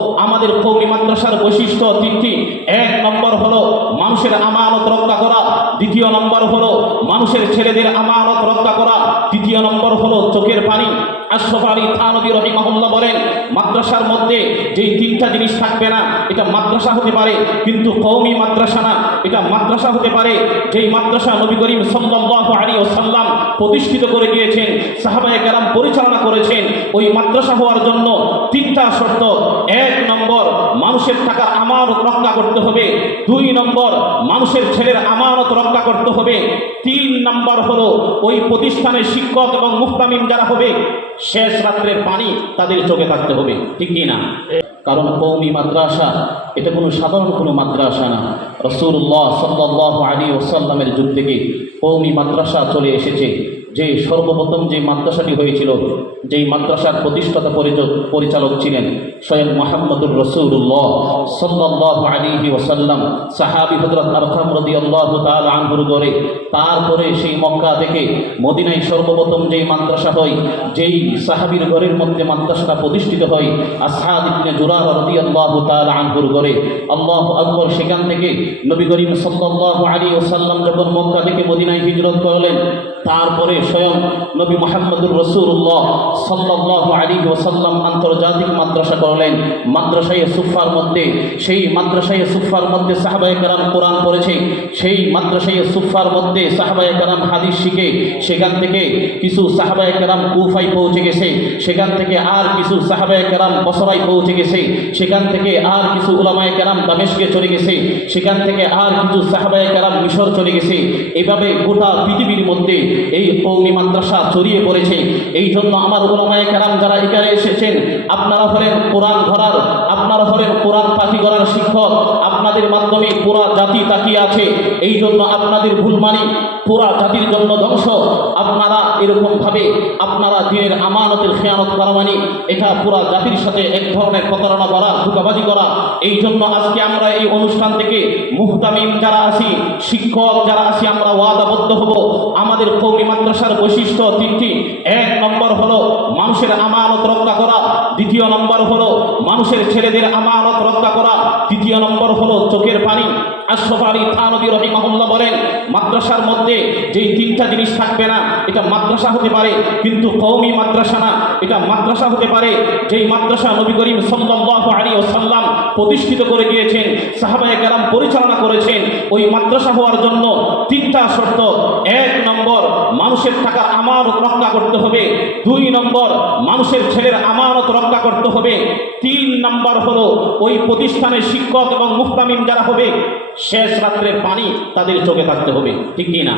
আমাদের কৌমি মাদ্রাসার বৈশিষ্ট্য তিনটি। এক নম্বর হলো মানুষের আমানত রক্ষা করা। দ্বিতীয় নম্বর হলো মানুষের ছেলেদের আমানত রক্ষা করা। তৃতীয় নম্বর হলো চোখের পানি। আশরফ আলী থানবী রহিমাহুল্লাহ বলেন, মাদ্রাসার মধ্যে যেই তিনটা জিনিস থাকবে না, এটা মাদ্রাসা হতে পারে, কিন্তু কৌমি মাদ্রাসা না, এটা মাদ্রাসা হতে পারে। যেই মাদ্রাসা নবী করিম সাল্লাল্লাহু আলী ওসাল্লাম প্রতিষ্ঠিত করে গিয়েছেন সাহাবায়ে কেরাম পরিচালনা করেছেন, ওই মাদ্রাসা হওয়ার জন্য তিনটা শর্ত। এক নম্বর, মানুষের টাকার আমানত রক্ষা করতে হবে। দুই নম্বর, মানুষের ছেলের আমানত রক্ষা করতে হবে। তিন নম্বর হলো, ওই প্রতিষ্ঠানের শিক্ষক এবং মুহতামিম যারা হবে শেষ রাত্রের পানি তাদের চোখে থাকতে হবে, ঠিক কি না? কারণ কৌমি মাদ্রাসা, এটা কোনো সাধারণ কোনো মাদ্রাসা না। রসুল্লাহ সাল্লাহ আলী ওসাল্লামের যুগ থেকে কৌমি মাদ্রাসা চলে এসেছে। যে সর্বপ্রথম যে মাদ্রাসাটি হয়েছিল, যেই মাদ্রাসার প্রতিষ্ঠাতা পরিচ- পরিচালক ছিলেন স্বয়ং মোহাম্মদুর রসুল্লাহ সাল্লাহ আলিহি ওসাল্লাম সাহাবি হজরত আরকাম রদি আল্লাহ গড়ে তারপরে সেই মক্কা থেকে মদিনায় সর্বপ্রথম যেই মাদ্রাসা হয়, যেই সাহাবির ঘরের মধ্যে মাদ্রাসাটা প্রতিষ্ঠিত হয় আসহাদ ইবনে জুরার রদি আল্লাহ তাল আনহুর গড়ে আল্লাহ আকবর, সেখান থেকে নবী করিম সাল্লাহ আলী ওসাল্লাম যখন মক্কা থেকে মদিনায় হিজরত করলেন তারপরে স্বয়ং নবী মোহাম্মদুর রসুল্লাহ সাল্লাহ আলী ওসাল্লাম আন্তর্জাতিক মাদ্রাসা করলেন। মাদ্রাসায় সুফার মধ্যে, সেই মাদ্রাসায় সুফার মধ্যে সাহাবায় কারাম কোরআন পড়েছে। সেই মাদ্রাসায় সুফার মধ্যে সাহাবায় কারাম হাদিস শিখে, সেখান থেকে কিছু সাহাবায় কারাম কুফাই পৌঁছে গেছে। সেখান থেকে আর কিছু সাহাবায় কারাম বসরাই পৌঁছে গেছে। সেখান থেকে আর কিছু উলামায় কারাম দামেশকে চলে গেছে। সেখান থেকে আর কিছু সাহাবায় কারাম মিশর চলে গেছে। এভাবে গোটা পৃথিবীর মধ্যে এই কৌমি মাদ্রাসা ছড়িয়ে পড়েছে। এই জন্য আমার ওলামায় কেরাম যারা এখানে এসেছেন, আপনারা হলেন কোরআন ধরার, আপনারা হলেন কোরআন পাখি করার শিক্ষক, আপনাদের মাধ্যমে পুরা জাতি তাকিয়ে আছে এই জন্য আপনাদের ভুল মানি পুরা জাতির জন্য ধ্বংস। আপনারা এরকমভাবে আপনারা দিনের আমানতের খেয়ানত করা মানি এটা পুরা জাতির সাথে এক ধরনের প্রতারণা করা, ধোকাবাজি করা। এই জন্য আজকে আমরা এই অনুষ্ঠান থেকে মুহতামিম যারা আসি শিক্ষক যারা আসি আমরা ওয়াদাবদ্ধ হব। আমাদের কৌমি মাদ্রাসার বৈশিষ্ট্য তিনটি। এক নম্বর হলো মানুষের আমানত রক্ষা করা। দ্বিতীয় নম্বর হলো মানুষের ছেলেদের আমানত রক্ষা করা। তৃতীয় নম্বর হলো চোখের পানি। আশরফ আলী থানবী রহিমাহুল্লাহ বলেন, মাদ্রাসার মধ্যে যেই তিনটা জিনিস থাকবে না, এটা মাদ্রাসা হতে পারে, কিন্তু কৌমি মাদ্রাসা না, এটা মাদ্রাসা হতে পারে, যেই মাদ্রাসা নবী করিম সাল্লাল্লাহু আলী ওসাল্লাম প্রতিষ্ঠিত করে গিয়েছেন সাহাবায়ে কেরাম পরিচালনা করেছেন, ওই মাদ্রাসা হওয়ার জন্য তিনটা শর্ত। এক নম্বর, মানুষের টাকার আমানত রক্ষা করতে হবে। দুই নম্বর, মানুষের ছেলের আমানত রক্ষা করতে হবে। তিন নম্বর হলো, ওই প্রতিষ্ঠানের শিক্ষক এবং মুহতামিম যারা হবে শেষ রাত্রের পানি তাদের চোখে থাকতে হবে ঠিক কি না?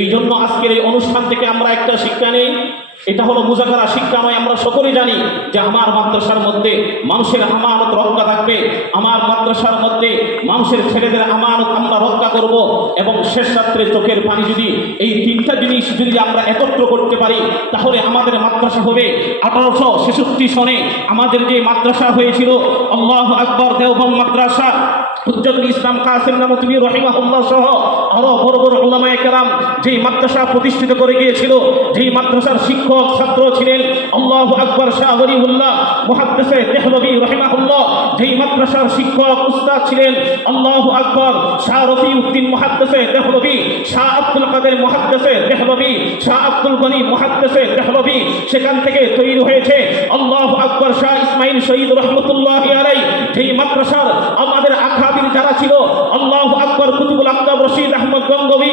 এই জন্য আজকের এই অনুষ্ঠান থেকে আমরা একটা শিক্ষা নেই। এটা হলো মুজাকারা শিক্ষা নয় আমরা সকলেই জানি যে আমার মাদ্রাসার মধ্যে মানুষের আমানত রক্ষা থাকবে। আমার মাদ্রাসার মধ্যে মানুষের ছেলেদের আমানত আমরা রক্ষা করব এবং শেষ রাত্রে চোখের পানি যদি এই তিনটা জিনিস যদি আমরা একত্র করতে পারি তাহলে আমাদের মাদ্রাসা হবে। আঠারোশো ছেষট্টি সনে আমাদের যে মাদ্রাসা হয়েছিল আল্লাহ আকবর দেওবন মাদ্রাসা হুজ্জতুল ইসলাম কাসিম নামতুবি রহিমাহুল্লাহ সহ আরও বড় বড় ওলামায়ে কেরাম, যেই মাদ্রাসা প্রতিষ্ঠিত করে গিয়েছিল, যেই মাদ্রাসার শিক্ষক ছাত্র ছিলেন, আল্লাহ আকবর শাহ হরিউল্লাহ মুহাদ্দিসে দেহলবি রহিমাহুল্লাহ, যেই মাদ্রাসার শিক্ষক উস্তাদ ছিলেন, আল্লাহ আকবর শাহ রফি উদ্দিন মুহাদ্দিসে দেহলবি শাহ আব্দুল কাদের মুহাদ্দিসে দেহলবি শাহ আব্দুল গনি মুহাদ্দিসে দেহলবি সেখান থেকে তৈরি হয়েছে আল্লাহ আকবর শাহ ইসমাইল শহীদ রহমতুল্লাহ আলাই যেই মাদ্রাসার আমাদের আখাবির যারা ছিল আল্লাহ আকবর কুতুবুল আক্তাব রশিদ আহমদ গঙ্গবি